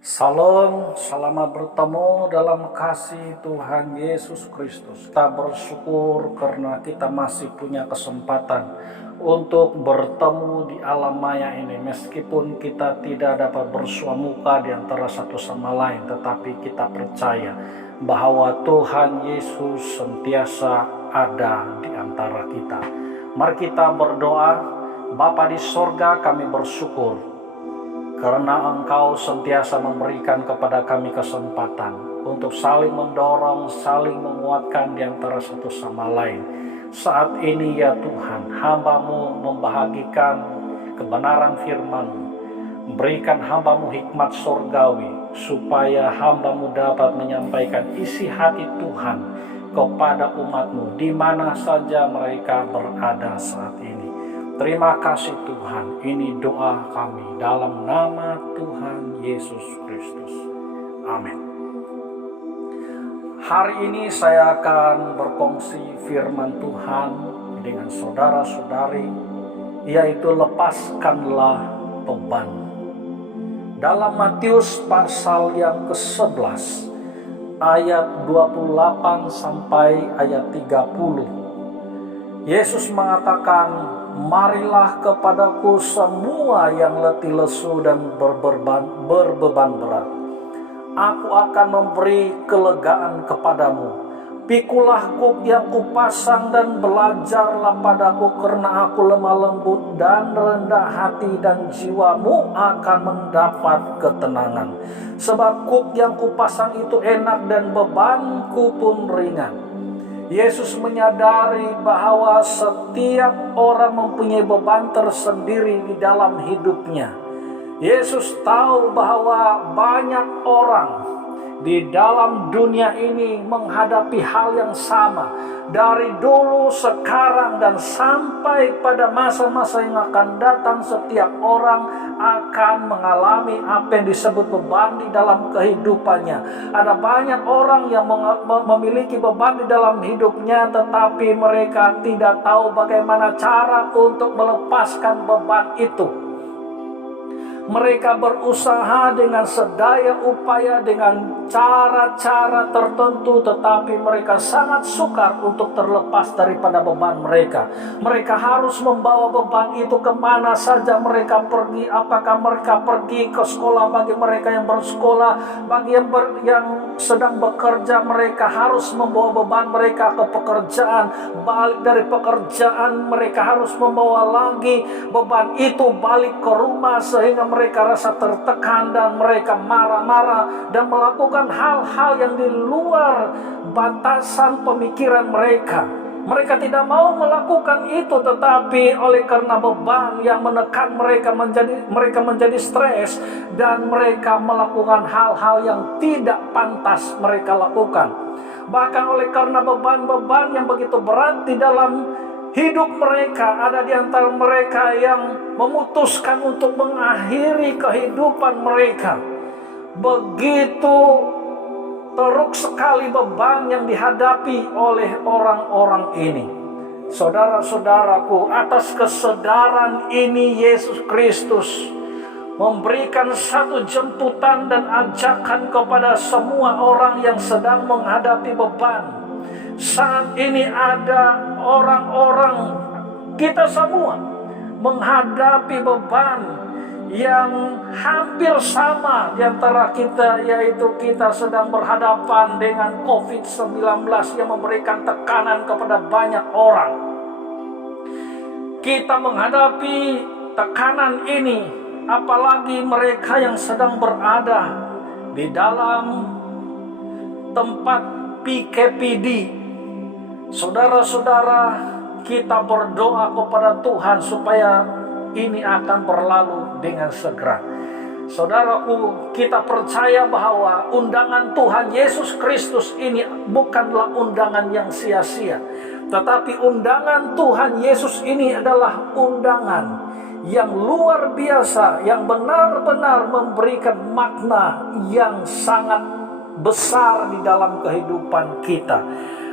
Salam, selamat bertemu dalam kasih Tuhan Yesus Kristus. Kita bersyukur karena kita masih punya kesempatan untuk bertemu di alam maya ini. Meskipun kita tidak dapat bersua muka di antara satu sama lain, tetapi kita percaya bahwa Tuhan Yesus sentiasa ada di antara kita. Mari kita berdoa. Bapa di sorga, kami bersyukur karena Engkau sentiasa memberikan kepada kami kesempatan untuk saling mendorong, saling menguatkan di antara satu sama lain. Saat ini ya Tuhan, hamba-Mu membahagikan kebenaran firman-Mu. Berikan hamba-Mu hikmat sorgawi, supaya hamba-Mu dapat menyampaikan isi hati Tuhan kepada umat-Mu, di mana saja mereka berada saat ini. Terima kasih Tuhan, ini doa kami dalam nama Tuhan Yesus Kristus. Amin. Hari ini saya akan berkongsi firman Tuhan dengan saudara-saudari, yaitu lepaskanlah beban. Dalam Matius pasal yang ke-11, ayat 28 sampai ayat 30, Yesus mengatakan, "Marilah kepadaku semua yang letih lesu dan berbeban berat. Aku akan memberi kelegaan kepadamu. Pikulah kuk yang kupasang dan belajarlah padaku, karena aku lemah lembut dan rendah hati, dan jiwamu akan mendapat ketenangan. Sebab kuk yang kupasang itu enak dan bebanku pun ringan." Yesus menyadari bahwa setiap orang mempunyai beban tersendiri di dalam hidupnya. Yesus tahu bahwa banyak orang di dalam dunia ini menghadapi hal yang sama. Dari dulu, sekarang, dan sampai pada masa-masa yang akan datang, setiap orang akan mengalami apa yang disebut beban di dalam kehidupannya. Ada banyak orang yang memiliki beban di dalam hidupnya, tetapi mereka tidak tahu bagaimana cara untuk melepaskan beban itu. Mereka berusaha dengan sedaya upaya, dengan cara-cara tertentu, tetapi mereka sangat sukar untuk terlepas daripada beban mereka. Mereka harus membawa beban itu kemana saja mereka pergi. Apakah mereka pergi ke sekolah bagi mereka yang bersekolah, bagi yang sedang bekerja, mereka harus membawa beban mereka ke pekerjaan. Balik dari pekerjaan, mereka harus membawa lagi beban itu balik ke rumah, sehingga mereka rasa tertekan dan mereka marah-marah dan melakukan hal-hal yang di luar batasan pemikiran mereka. Mereka tidak mau melakukan itu, tetapi oleh karena beban yang menekan mereka menjadi stres, dan mereka melakukan hal-hal yang tidak pantas mereka lakukan. Bahkan oleh karena beban-beban yang begitu berat di dalam hidup mereka, ada di antara mereka yang memutuskan untuk mengakhiri kehidupan mereka. Begitu teruk sekali beban yang dihadapi oleh orang-orang ini. Saudara-saudaraku, atas kesadaran ini Yesus Kristus memberikan satu jemputan dan ajakan kepada semua orang yang sedang menghadapi beban. Saat ini ada orang-orang, kita semua menghadapi beban yang hampir sama di antara kita, yaitu kita sedang berhadapan dengan COVID-19 yang memberikan tekanan kepada banyak orang. Kita menghadapi tekanan ini, apalagi mereka yang sedang berada di dalam tempat PKPD. Saudara-saudara, kita berdoa kepada Tuhan supaya ini akan berlalu dengan segera. Saudaraku, kita percaya bahwa undangan Tuhan Yesus Kristus ini bukanlah undangan yang sia-sia, tetapi undangan Tuhan Yesus ini adalah undangan yang luar biasa, yang benar-benar memberikan makna yang sangat besar di dalam kehidupan kita.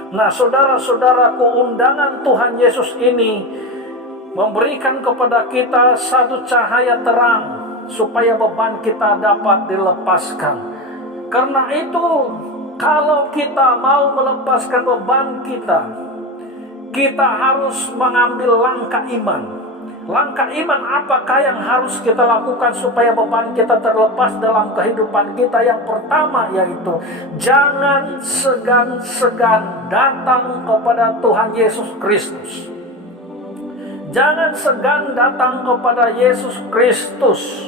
Nah, saudara-saudaraku, undangan Tuhan Yesus ini memberikan kepada kita satu cahaya terang supaya beban kita dapat dilepaskan. Karena itu, kalau kita mau melepaskan beban kita harus mengambil langkah iman. Langkah iman apakah yang harus kita lakukan supaya beban kita terlepas dalam kehidupan kita? Yang pertama yaitu jangan segan-segan datang kepada Tuhan Yesus Kristus. Jangan segan datang kepada Yesus Kristus.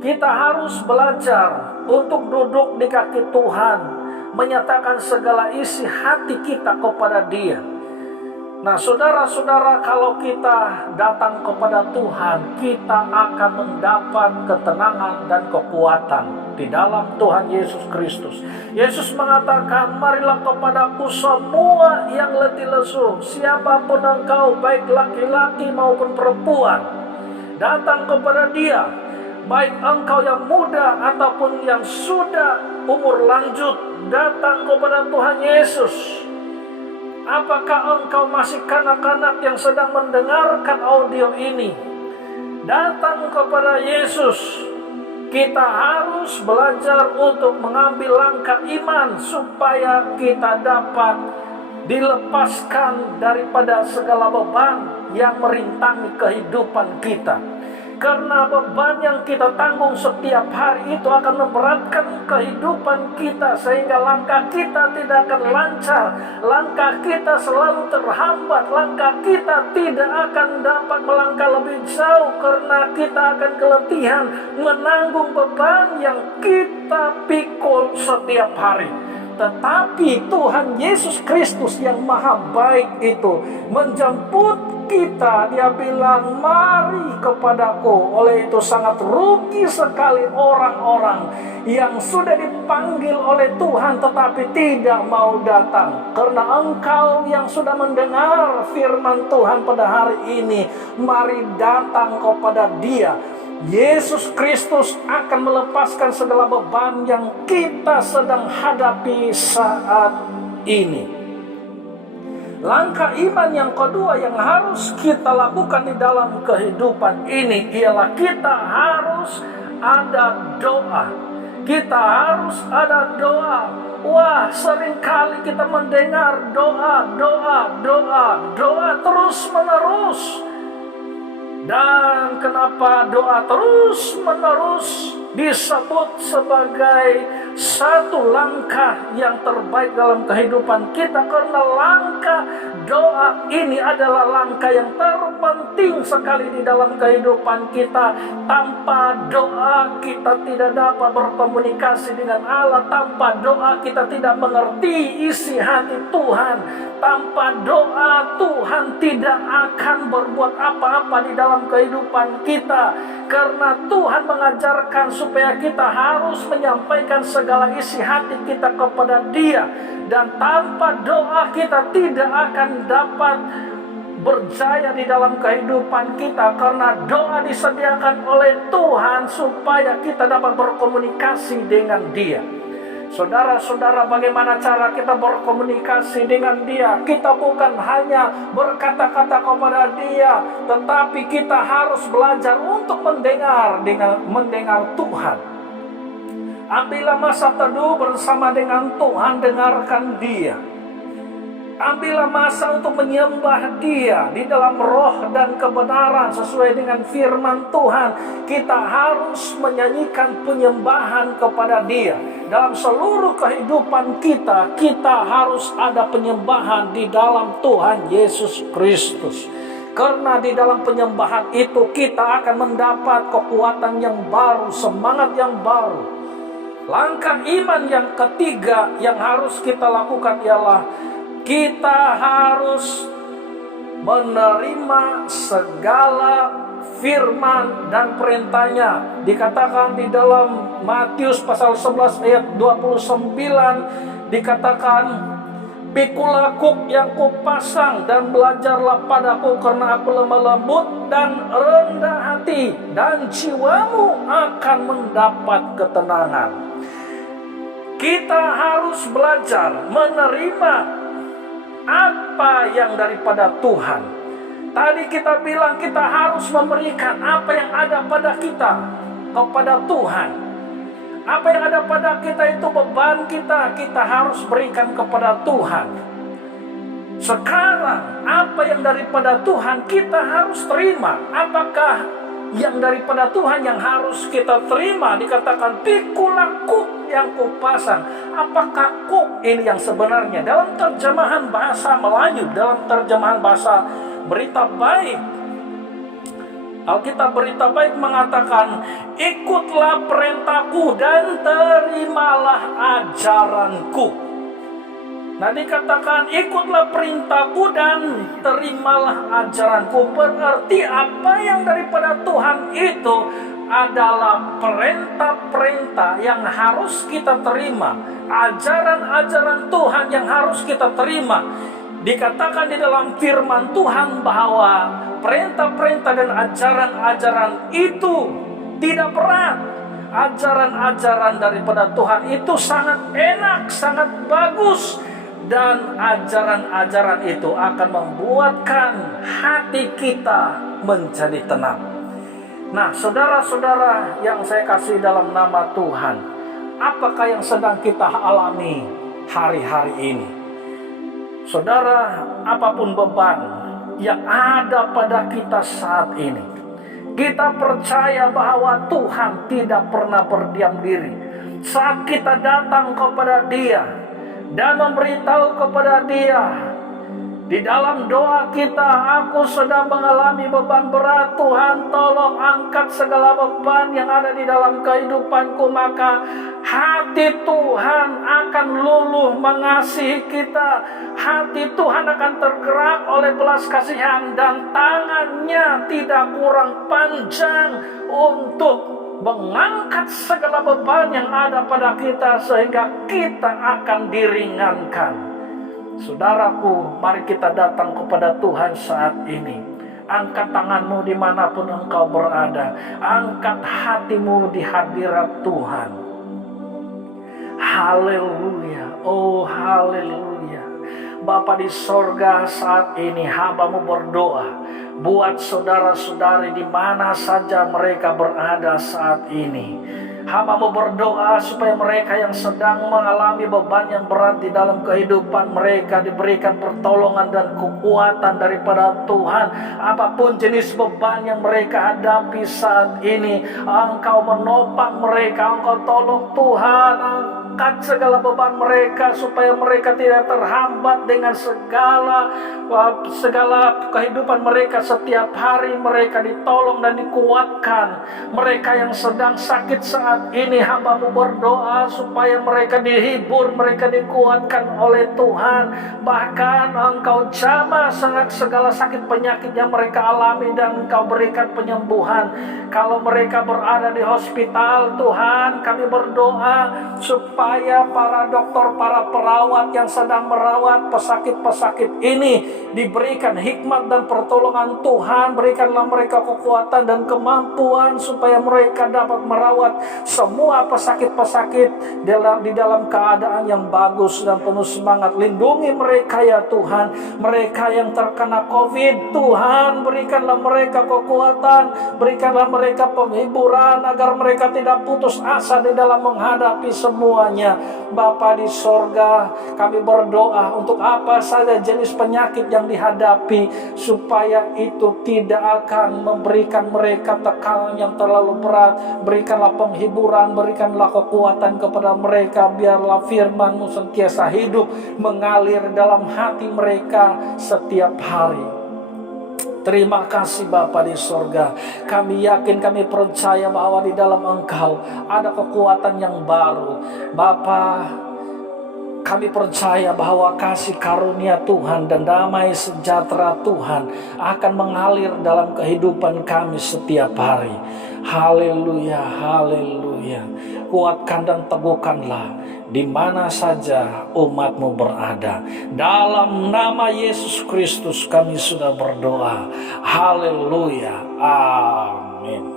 Kita harus belajar untuk duduk di kaki Tuhan, menyatakan segala isi hati kita kepada Dia. Nah, saudara-saudara, kalau kita datang kepada Tuhan, kita akan mendapat ketenangan dan kekuatan di dalam Tuhan Yesus Kristus. Yesus mengatakan, marilah kepadaku semua yang letih lesu, siapapun engkau, baik laki-laki maupun perempuan, datang kepada Dia. Baik engkau yang muda ataupun yang sudah umur lanjut, datang kepada Tuhan Yesus. Apakah engkau masih kanak-kanak yang sedang mendengarkan audio ini? Datang kepada Yesus. Kita harus belajar untuk mengambil langkah iman supaya kita dapat dilepaskan daripada segala beban yang merintangi kehidupan kita. Karena beban yang kita tanggung setiap hari itu akan memberatkan kehidupan kita, sehingga langkah kita tidak akan lancar, langkah kita selalu terhambat, langkah kita tidak akan dapat melangkah lebih jauh karena kita akan keletihan menanggung beban yang kita pikul setiap hari. Tetapi Tuhan Yesus Kristus yang maha baik itu menjemput kita. Dia bilang, mari kepadaku. Oleh itu sangat rugi sekali orang-orang yang sudah dipanggil oleh Tuhan tetapi tidak mau datang. Karena engkau yang sudah mendengar firman Tuhan pada hari ini, mari datang kepada Dia. Yesus Kristus akan melepaskan segala beban yang kita sedang hadapi saat ini. Langkah iman yang kedua yang harus kita lakukan di dalam kehidupan ini ialah kita harus ada doa. Kita harus ada doa. Wah, seringkali kita mendengar doa terus menerus. Dan kenapa doa terus-menerus disebut sebagai satu langkah yang terbaik dalam kehidupan kita? Karena langkah doa ini adalah langkah yang terpenting sekali di dalam kehidupan kita. Tanpa doa kita tidak dapat berkomunikasi dengan Allah. Tanpa doa kita tidak mengerti isi hati Tuhan. Tanpa doa Tuhan tidak akan berbuat apa-apa di dalam kehidupan kita. Karena Tuhan mengajarkan supaya kita harus menyampaikan segala isi hati kita kepada Dia. Dan tanpa doa kita tidak akan dapat berjaya di dalam kehidupan kita. Karena doa disediakan oleh Tuhan supaya kita dapat berkomunikasi dengan Dia. Saudara-saudara, bagaimana cara kita berkomunikasi dengan Dia? Kita bukan hanya berkata-kata kepada Dia, tetapi kita harus belajar untuk mendengar Tuhan. Ambillah masa teduh bersama dengan Tuhan, dengarkan Dia. Ambillah masa untuk menyembah Dia di dalam roh dan kebenaran sesuai dengan firman Tuhan. Kita harus menyanyikan penyembahan kepada Dia. Dalam seluruh kehidupan kita, kita harus ada penyembahan di dalam Tuhan Yesus Kristus. Karena di dalam penyembahan itu kita akan mendapat kekuatan yang baru, semangat yang baru. Langkah iman yang ketiga yang harus kita lakukan ialah kita harus menerima segala firman dan perintahnya. Dikatakan di dalam Matius pasal 11 ayat 29, dikatakan, pikulah kuk yang kupasang dan belajarlah padaku, karena aku lemah lembut dan rendah hati, dan jiwamu akan mendapat ketenangan. Kita harus belajar menerima apa yang daripada Tuhan. Tadi kita bilang kita harus memberikan apa yang ada pada kita. kepada Tuhan. Apa yang ada pada kita itu beban kita harus berikan kepada Tuhan. Sekarang apa yang daripada Tuhan kita harus terima. Apakah yang daripada Tuhan yang harus kita terima? Dikatakan pikulah kuk yang kupasang. Apakah kuk ini yang sebenarnya? Dalam terjemahan bahasa Melayu, dalam terjemahan bahasa Berita Baik, Alkitab Berita Baik mengatakan, ikutlah perintahku dan terimalah ajaranku. Nah, dikatakan ikutlah perintahku dan terimalah ajaranku. Berarti apa yang daripada Tuhan itu adalah perintah-perintah yang harus kita terima. Ajaran-ajaran Tuhan yang harus kita terima. Dikatakan di dalam firman Tuhan bahwa perintah-perintah dan ajaran-ajaran itu tidak berat. Ajaran-ajaran daripada Tuhan itu sangat enak, sangat bagus. Dan ajaran-ajaran itu akan membuatkan hati kita menjadi tenang. Nah, saudara-saudara yang saya kasih dalam nama Tuhan, apakah yang sedang kita alami hari-hari ini? Saudara, apapun beban yang ada pada kita saat ini, kita percaya bahwa Tuhan tidak pernah berdiam diri. Saat kita datang kepada Dia dan memberitahu kepada Dia, di dalam doa kita, aku sedang mengalami beban berat, Tuhan tolong angkat segala beban yang ada di dalam kehidupanku, maka hati Tuhan akan luluh mengasihi kita. Hati Tuhan akan tergerak oleh belas kasihan, dan tangannya tidak kurang panjang untuk mengangkat segala beban yang ada pada kita, sehingga kita akan diringankan. Saudaraku, mari kita datang kepada Tuhan saat ini. Angkat tanganmu dimanapun engkau berada. Angkat hatimu di hadirat Tuhan. Haleluya, oh haleluya. Bapa di sorga, saat ini hamba-Mu berdoa buat saudara-saudari di mana saja mereka berada saat ini. Hamba-Mu berdoa supaya mereka yang sedang mengalami beban yang berat di dalam kehidupan mereka diberikan pertolongan dan kekuatan daripada Tuhan. Apapun jenis beban yang mereka hadapi saat ini, Engkau menopang mereka, Engkau tolong Tuhan. Angkat segala beban mereka supaya mereka tidak terhambat dengan segala kehidupan mereka. Setiap hari mereka ditolong dan dikuatkan. Mereka yang sedang sakit saat ini, hamba-Mu berdoa supaya mereka dihibur, mereka dikuatkan oleh Tuhan. Bahkan Engkau jamah segala sakit penyakit yang mereka alami dan Engkau berikan penyembuhan. Kalau mereka berada di hospital, Tuhan, kami berdoa supaya para dokter, para perawat yang sedang merawat pesakit-pesakit ini diberikan hikmat dan pertolongan Tuhan. Berikanlah mereka kekuatan dan kemampuan supaya mereka dapat merawat semua pesakit-pesakit di dalam keadaan yang bagus dan penuh semangat. Lindungi mereka ya Tuhan. Mereka yang terkena COVID, Tuhan, berikanlah mereka kekuatan, berikanlah mereka penghiburan agar mereka tidak putus asa di dalam menghadapi semuanya. Bapa di sorga, kami berdoa untuk apa saja jenis penyakit yang dihadapi, supaya itu tidak akan memberikan mereka tekanan yang terlalu berat. Berikanlah penghiburan, berikanlah kekuatan kepada mereka. Biarlah firman-Mu sentiasa hidup mengalir dalam hati mereka setiap hari. Terima kasih Bapa di sorga. Kami yakin, kami percaya bahwa di dalam Engkau ada kekuatan yang baru. Bapa, kami percaya bahwa kasih karunia Tuhan dan damai sejahtera Tuhan akan mengalir dalam kehidupan kami setiap hari. Haleluya, haleluya. Kuatkan dan teguhkanlah di mana saja umat-Mu berada. Dalam nama Yesus Kristus kami sudah berdoa. Haleluya, amin.